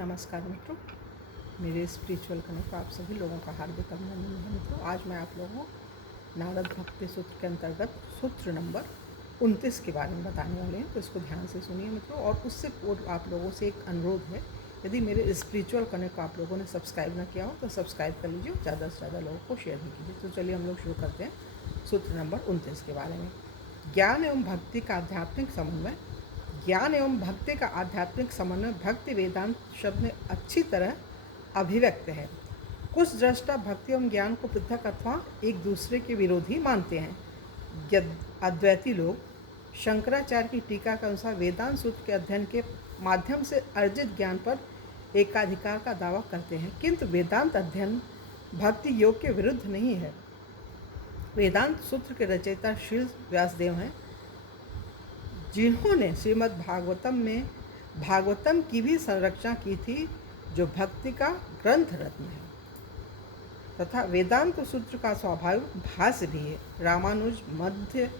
नमस्कार मित्रों, मेरे स्पिरिचुअल कनेक्ट आप सभी लोगों का हार्दिक अभिनंदन है मित्रों। आज मैं आप लोगों को नारद भक्ति सूत्र के अंतर्गत सूत्र नंबर 29 के बारे में बताने वाले हैं, तो इसको ध्यान से सुनिए मित्रों। और उससे पूर्व आप लोगों से एक अनुरोध है, यदि मेरे स्पिरिचुअल कनेक्ट को आप लोगों ने सब्सक्राइब ना किया हो तो सब्सक्राइब कर लीजिए, ज़्यादा से ज़्यादा लोगों को शेयर भी कीजिए। तो चलिए हम लोग शुरू करते हैं सूत्र नंबर 29 के बारे में। ज्ञान एवं भक्ति का आध्यात्मिक समन्वय। ज्ञान एवं भक्ति का आध्यात्मिक समन्वय भक्ति वेदांत शब्द में अच्छी तरह अभिव्यक्त है। कुछ दृष्टा भक्ति एवं ज्ञान को पृथक अथवा एक दूसरे के विरोधी मानते हैं। अद्वैती लोग शंकराचार्य की टीका के अनुसार वेदांत सूत्र के अध्ययन के माध्यम से अर्जित ज्ञान पर एकाधिकार का दावा करते हैं, किंतु वेदांत अध्ययन भक्ति योग के विरुद्ध नहीं है। वेदांत सूत्र के रचयिता श्री व्यासदेव हैं, जिन्होंने श्रीमद् भागवतम में भागवतम की भी संरचना की थी, जो भक्ति का ग्रंथ रत्न है तथा वेदांत सूत्र का स्वाभाविक भाष्य भी है। रामानुज मध्य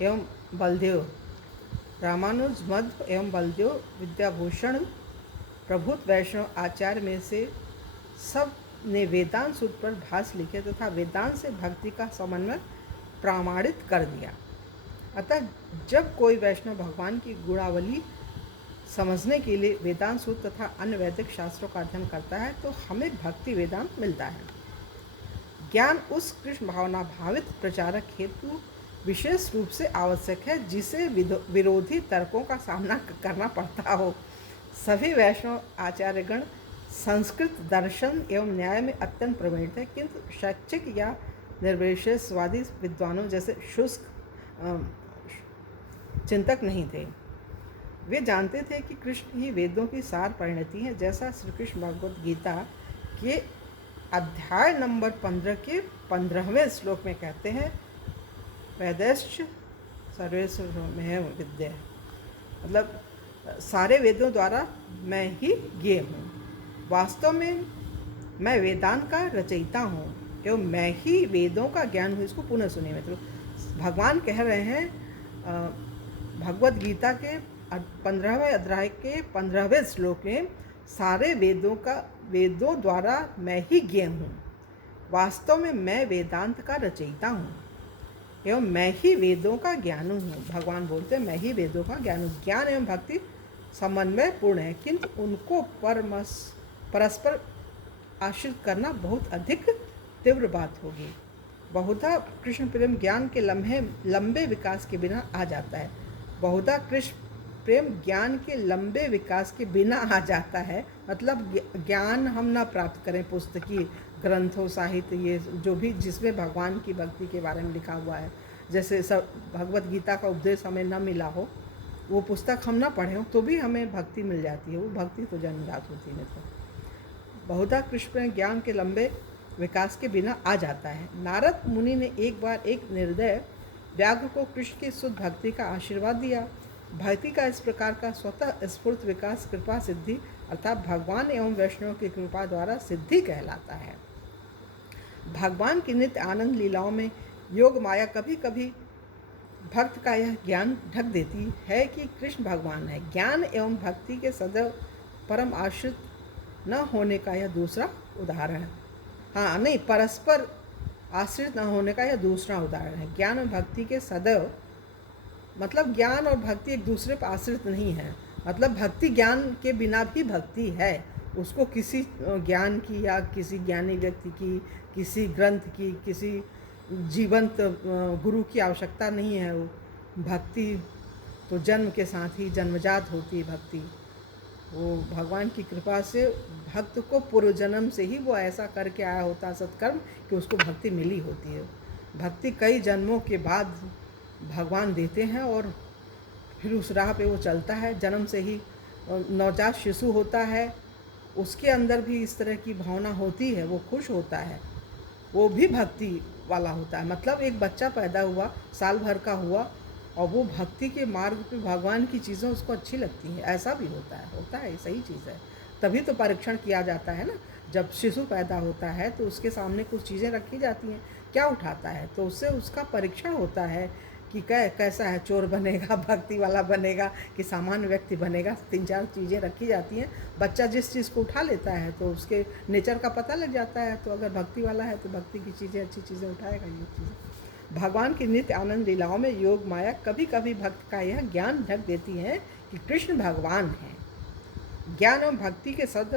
एवं बलदेव विद्याभूषण प्रभुत वैष्णव आचार्य में से सब ने वेदांत सूत्र पर भाष्य लिखे तथा वेदांत से भक्ति का समन्वय प्रमाणित कर दिया। अतः जब कोई वैष्णव भगवान की गुणावली समझने के लिए वेदांत सूत्र तथा अन्य वैदिक शास्त्रों का अध्ययन करता है तो हमें भक्ति वेदांत मिलता है। ज्ञान उस कृष्ण भावना भावित प्रचारक हेतु विशेष रूप से आवश्यक है, जिसे विरोधी तर्कों का सामना करना पड़ता हो। सभी वैष्णव आचार्यगण संस्कृत दर्शन एवं न्याय में अत्यंत प्रवीण थे, किंतु शैक्षिक या निर्विशेषवादी विद्वानों जैसे शुष्क चिंतक नहीं थे। वे जानते थे कि कृष्ण ही वेदों की सार परिणति है, जैसा श्री कृष्ण भगवद गीता के अध्याय नंबर 15 के 15वें श्लोक में कहते हैं, वेदैश्च सर्वेश्वरमेव विद्या, मतलब सारे वेदों द्वारा मैं ही ज्ञेय हूँ। वास्तव में मैं वेदांत का रचयिता हूँ एवं मैं ही वेदों का ज्ञान हूँ। इसको पुनः सुनिए मित्रों, भगवान कह रहे हैं भगवद गीता के 15वें अध्याय के 15वें श्लोक में, सारे वेदों द्वारा मैं ही ज्ञेय हूँ। वास्तव में मैं वेदांत का रचयिता हूँ एवं मैं ही वेदों का ज्ञानी हूँ। भगवान बोलते हैं मैं ही वेदों का ज्ञान हूँ। ज्ञान एवं भक्ति समन्वय पूर्ण है, किंतु उनको परस्पर आश्रित करना बहुत अधिक तीव्र बात होगी। बहुधा कृष्ण प्रेम ज्ञान के लंबे विकास के बिना आ जाता है। बहुधा कृष्ण प्रेम ज्ञान के लंबे विकास के बिना आ जाता है, मतलब ज्ञान हम ना प्राप्त करें पुस्तकी ग्रंथों साहित्य ये जो भी जिसमें भगवान की भक्ति के बारे में लिखा हुआ है, जैसे सब भगवद गीता का उपदेश हमें न मिला हो, वो पुस्तक हम ना पढ़े हो तो भी हमें भक्ति मिल जाती है। वो भक्ति तो जन्मजात होती है। तो बहुधा कृष्ण प्रेम ज्ञान के लंबे विकास के बिना आ जाता है। नारद मुनि ने एक बार एक निर्दय व्याघ्र को कृष्ण की शुद्ध भक्ति का आशीर्वाद दिया। भक्ति का इस प्रकार का स्वतः स्फूर्त विकास कृपा सिद्धि अर्थात भगवान एवं वैष्णव की कृपा द्वारा सिद्धि कहलाता है। भगवान की नित्य आनंद लीलाओं में योग माया कभी कभी भक्त का यह ज्ञान ढक देती है कि कृष्ण भगवान है। ज्ञान एवं भक्ति के सदैव परम आश्रित न होने का यह दूसरा उदाहरण है। परस्पर आश्रित न होने का यह दूसरा उदाहरण है। ज्ञान और भक्ति के सदैव, मतलब ज्ञान और भक्ति एक दूसरे पर आश्रित नहीं है। मतलब भक्ति ज्ञान के बिना भी भक्ति है, उसको किसी ज्ञान की या किसी ज्ञानी व्यक्ति की, किसी ग्रंथ की, किसी जीवंत गुरु की आवश्यकता नहीं है। वो भक्ति तो जन्म के साथ ही जन्मजात होती है। भक्ति वो भगवान की कृपा से भक्त को पूर्व जन्म से ही वो ऐसा करके आया होता है सत्कर्म कि उसको भक्ति मिली होती है। भक्ति कई जन्मों के बाद भगवान देते हैं और फिर उस राह पे वो चलता है। जन्म से ही नवजात शिशु होता है, उसके अंदर भी इस तरह की भावना होती है, वो खुश होता है, वो भी भक्ति वाला होता है। मतलब एक बच्चा पैदा हुआ, साल भर का हुआ और वो भक्ति के मार्ग पे भगवान की चीज़ें उसको अच्छी लगती हैं, ऐसा भी होता है सही चीज़ है। तभी तो परीक्षण किया जाता है ना। जब शिशु पैदा होता है तो उसके सामने कुछ चीज़ें रखी जाती हैं, क्या उठाता है, तो उससे उसका परीक्षण होता है कि कैसा है, चोर बनेगा, भक्ति वाला बनेगा कि सामान्य व्यक्ति बनेगा। 3-4 चीज़ें रखी जाती हैं। बच्चा जिस चीज़ को उठा लेता है तो उसके नेचर का पता लग जाता है। तो अगर भक्ति वाला है तो भक्ति की चीज़ें, अच्छी चीज़ें उठाएगा। ये चीज़ें भगवान की नित्य आनंद लीलाओं में योग माया कभी कभी भक्त का यह ज्ञान ढक देती है कि कृष्ण भगवान हैं। ज्ञान और भक्ति के सद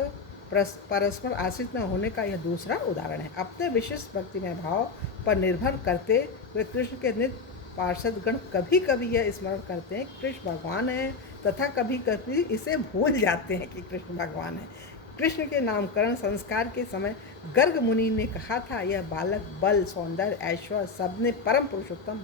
परस्पर आश्रित न होने का यह दूसरा उदाहरण है। अपने विशिष्ट भक्तिमय भाव पर निर्भर करते हुए कृष्ण के नित्य पार्षद गण कभी कभी यह स्मरण करते हैं कि कृष्ण भगवान है, तथा कभी कभी इसे भूल जाते हैं कि कृष्ण भगवान है। कृष्ण के नामकरण संस्कार के समय गर्ग मुनि ने कहा था, यह बालक बल, सौंदर्य, ऐश्वर्य सबने परम पुरुषोत्तम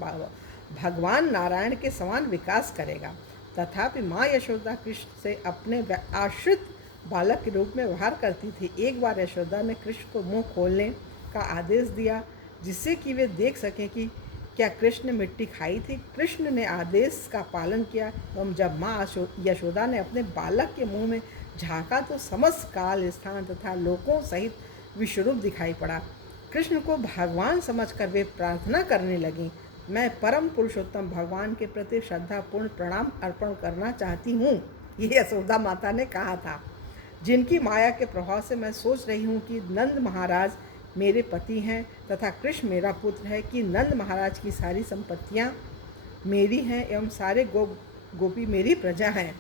भगवान नारायण के समान विकास करेगा। तथापि माँ यशोदा कृष्ण से अपने आश्रित बालक के रूप में व्यवहार करती थी। एक बार यशोदा ने कृष्ण को मुंह खोलने का आदेश दिया, जिससे कि वे देख सकें कि क्या कृष्ण ने मिट्टी खाई थी। कृष्ण ने आदेश का पालन किया एवं जब माँ यशोदा ने अपने बालक के मुंह में झाँका तो समस्त काल, स्थान तथा लोकों सहित विश्वरूप दिखाई पड़ा। कृष्ण को भगवान समझकर वे प्रार्थना करने लगीं, मैं परम पुरुषोत्तम भगवान के प्रति श्रद्धापूर्ण प्रणाम अर्पण करना चाहती हूँ। ये यशोदा माता ने कहा था, जिनकी माया के प्रभाव से मैं सोच रही हूँ कि नंद महाराज मेरे पति हैं तथा कृष्ण मेरा पुत्र है, कि नंद महाराज की सारी संपत्तियाँ मेरी हैं एवं सारे गोपी मेरी प्रजा हैं।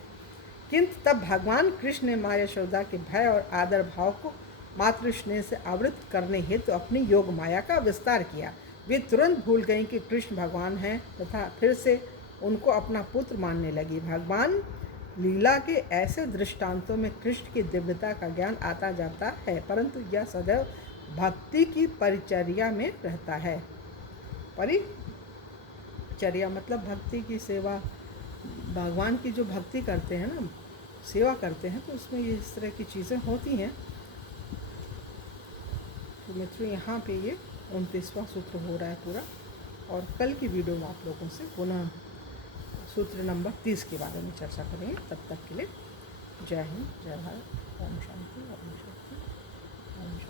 किंतु तब भगवान कृष्ण ने माँ यशोदा के भय और आदर भाव को मातृ स्नेह से आवृत करने हेतु तो अपनी योग माया का विस्तार किया। वे तुरंत भूल गईं कि कृष्ण भगवान हैं तथा फिर से उनको अपना पुत्र मानने लगी। भगवान लीला के ऐसे दृष्टांतों में कृष्ण की दिव्यता का ज्ञान आता जाता है, परंतु यह सदैव भक्ति की परिचर्या में रहता है। परिचर्या मतलब भक्ति की सेवा। भगवान की जो भक्ति करते हैं ना, सेवा करते हैं, तो उसमें ये इस तरह की चीज़ें होती हैं। तो मित्रों, यहाँ पे ये 29वां सूत्र हो रहा है पूरा, और कल की वीडियो में आप लोगों से पुनः सूत्र नंबर 30 के बारे में चर्चा करेंगे। तब तक के लिए जय हिंद, जय भारत, ओम शांति, ओम शांति, ओम शांति।